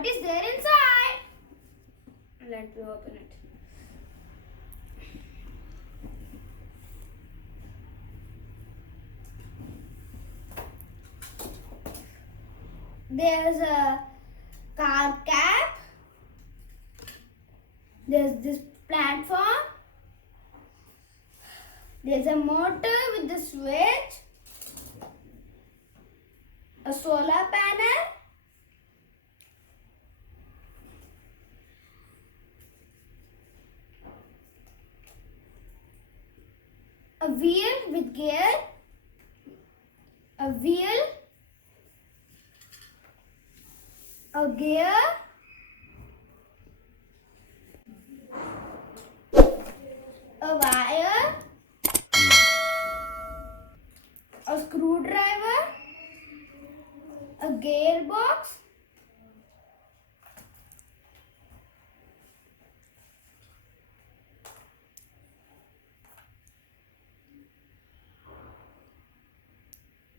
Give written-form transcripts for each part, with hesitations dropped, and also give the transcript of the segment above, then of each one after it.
what is there inside. Let me open it. There's a car cap. There's this platform. There's a motor with the switch. A solar panel. A wheel with gear. A wheel. A gear. A wire. A screwdriver. A gearbox.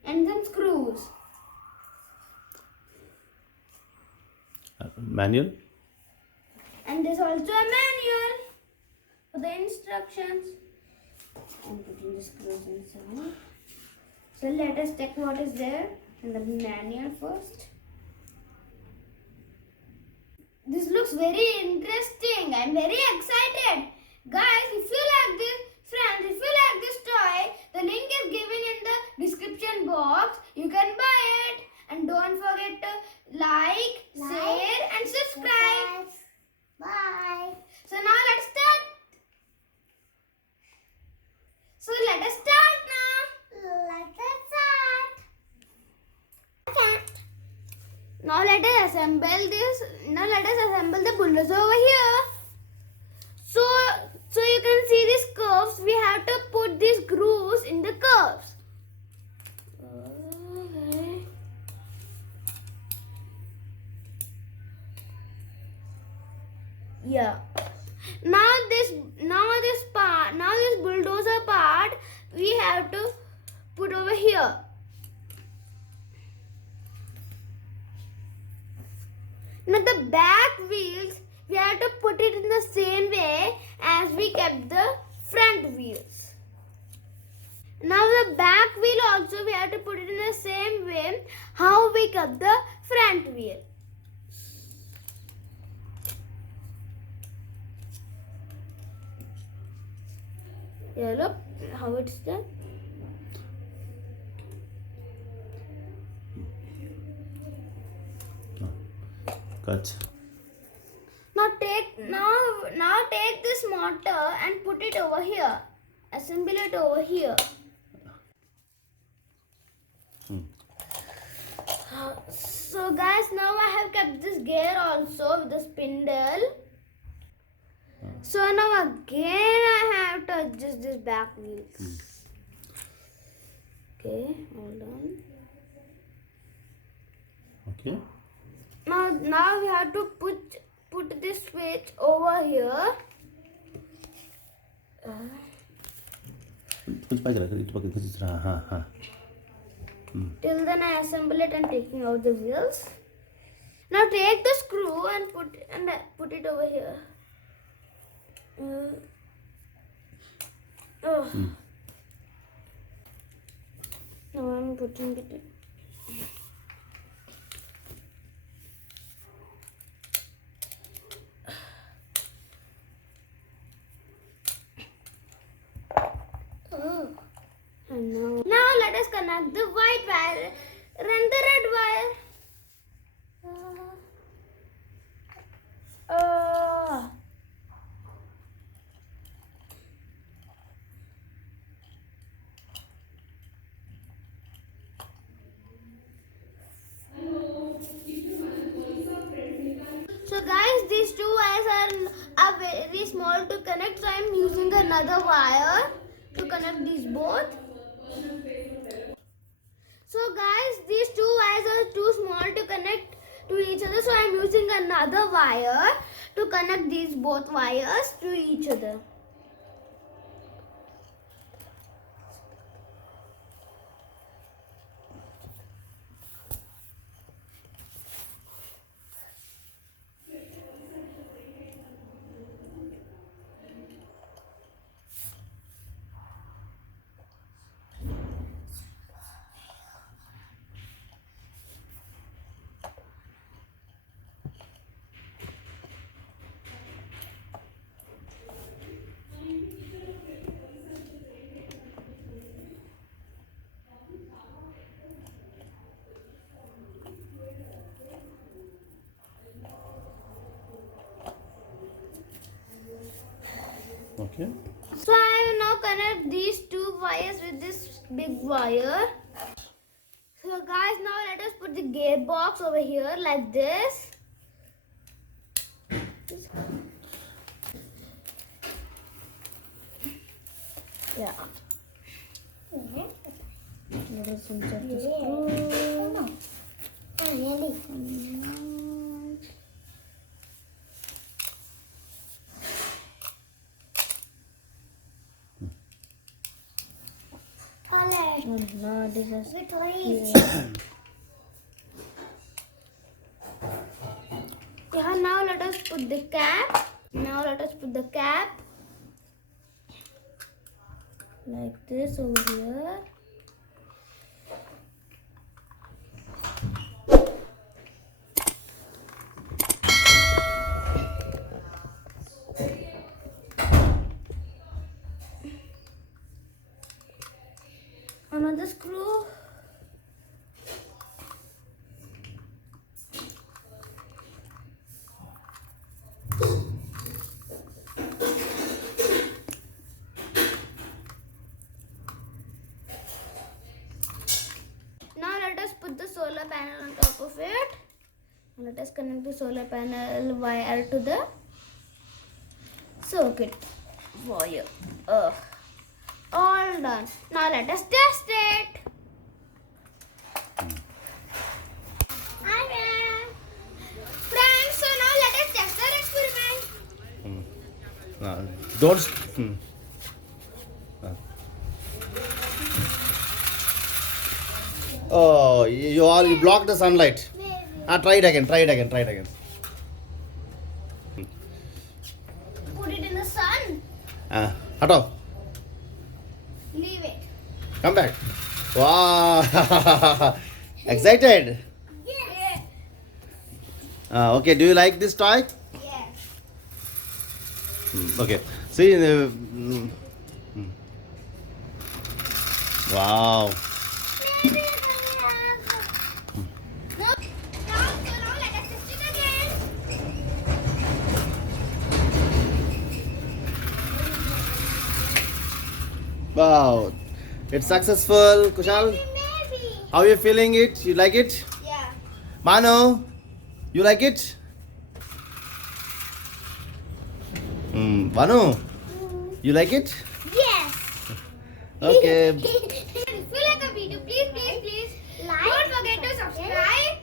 And some screws. Manual? And there's also a manual for the instructions. I'm putting the screws inside. So let us check what is there in the manual first. This looks very interesting. I'm very excited. Guys, if you like this, friends, if you like this toy, the link is given in the description box. You can buy it. And don't forget to like, share and subscribe. Bye. So now let's start. So let us start now. Let us start. Okay. Now let us assemble this. Now let us assemble the bulldozer over here. So you can see these curves. We have to put these grooves in the curves. Okay. Yeah. Now this bulldozer part we have to put over here. Now the back wheels we have to put it in the same way as we kept the front wheels. Now the back wheel also we have to put it in the same way how we kept the front wheel. Yeah, look how it's done. Cut. Now take this motor and put it over here. Assemble it over here. So guys, now I have kept this gear also with the spindle. So now again I have to adjust this back wheels. Okay, hold on. Okay. Now we have to put this switch over here. Till then I assemble it and taking out the wheels. Now take the screw and put it over here. Now I'm putting it. Now let us connect the white wire and the red wire. So guys, these two wires are very small to connect, so I am using another wire to connect these both. So guys, these two wires are too small to connect to each other, so I am using another wire to connect these both wires to each other. Okay. So I will now connect these two wires with this big wire. So guys, now let us put the gearbox over here like this. Yeah. Let us insert the screw. No, this is yeah, now let us put the cap. Now let us put the cap like this over here. Another screw. Now let us put the solar panel on top of it. Let us connect the solar panel wire to the circuit wire. All done. Now let us test it. Friends, so now let us test our experiment. Don't. Oh, you blocked the sunlight. Try it again. Put it in the sun. Hato. Leave it. Come back. Wow. Excited? Yes. Okay, do you like this toy? Yes. Okay. See. Wow. Now let us test it again. Wow. It's successful. Kushal, Maybe. how are you feeling it? You like it? Yeah. Bhanu, you like it? Bhanu, you like it? Yes. Okay. If you like a video, please, don't forget to subscribe